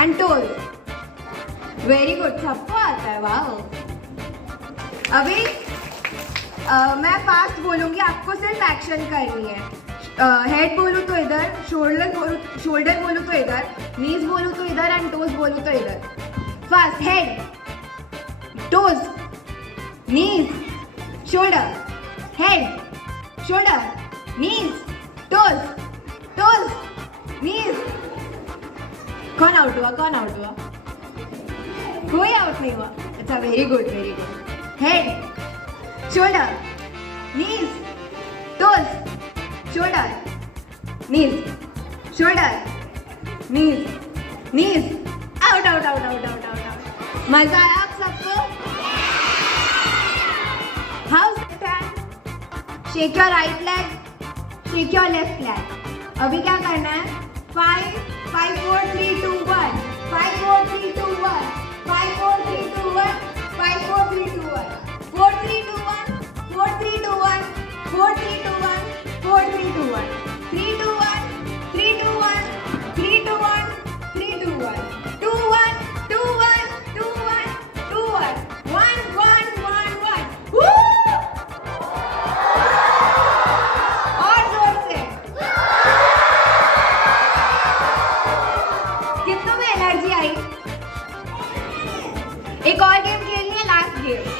And toes. Very good, सबको आता है, वाह। अभी मैं फास्ट बोलूंगी, आपको सिर्फ एक्शन करनी है। हेड बोलूँ तो इधर, शोल्डर बोलूँ तो इधर, नीज बोलूँ तो इधर एंड टोज बोलूँ तो इधर। Fast, head, toes, knees, shoulder, head, shoulder, knees, toes, toes, knees. कौन आउट हुआ? कोई आउट नहीं हुआ। अच्छा, very good, very good. Head, shoulder, knees, toes, shoulder, knees, shoulder, knees, knees. Out out out out out out out. मजा आया आप सबको? How hand, shake your right leg, shake your left leg. अभी क्या करना है? 5 5 4 3 2 1, 5 4 3 2 1, 5 4 3 2 1, 5 4 3 2 1, 4 3 2 1, 4 3 2 1, 4 3 2 1, 4 3 2 1, 3 2 1, 3 2 1, 3 2 1, 3 2 1, 2 1, 2 1, 2 1, 2 1, 1 1 1 1। और जोर से। कितनों में एनर्जी आई? एक और गेम खेलनी है, लास्ट गेम।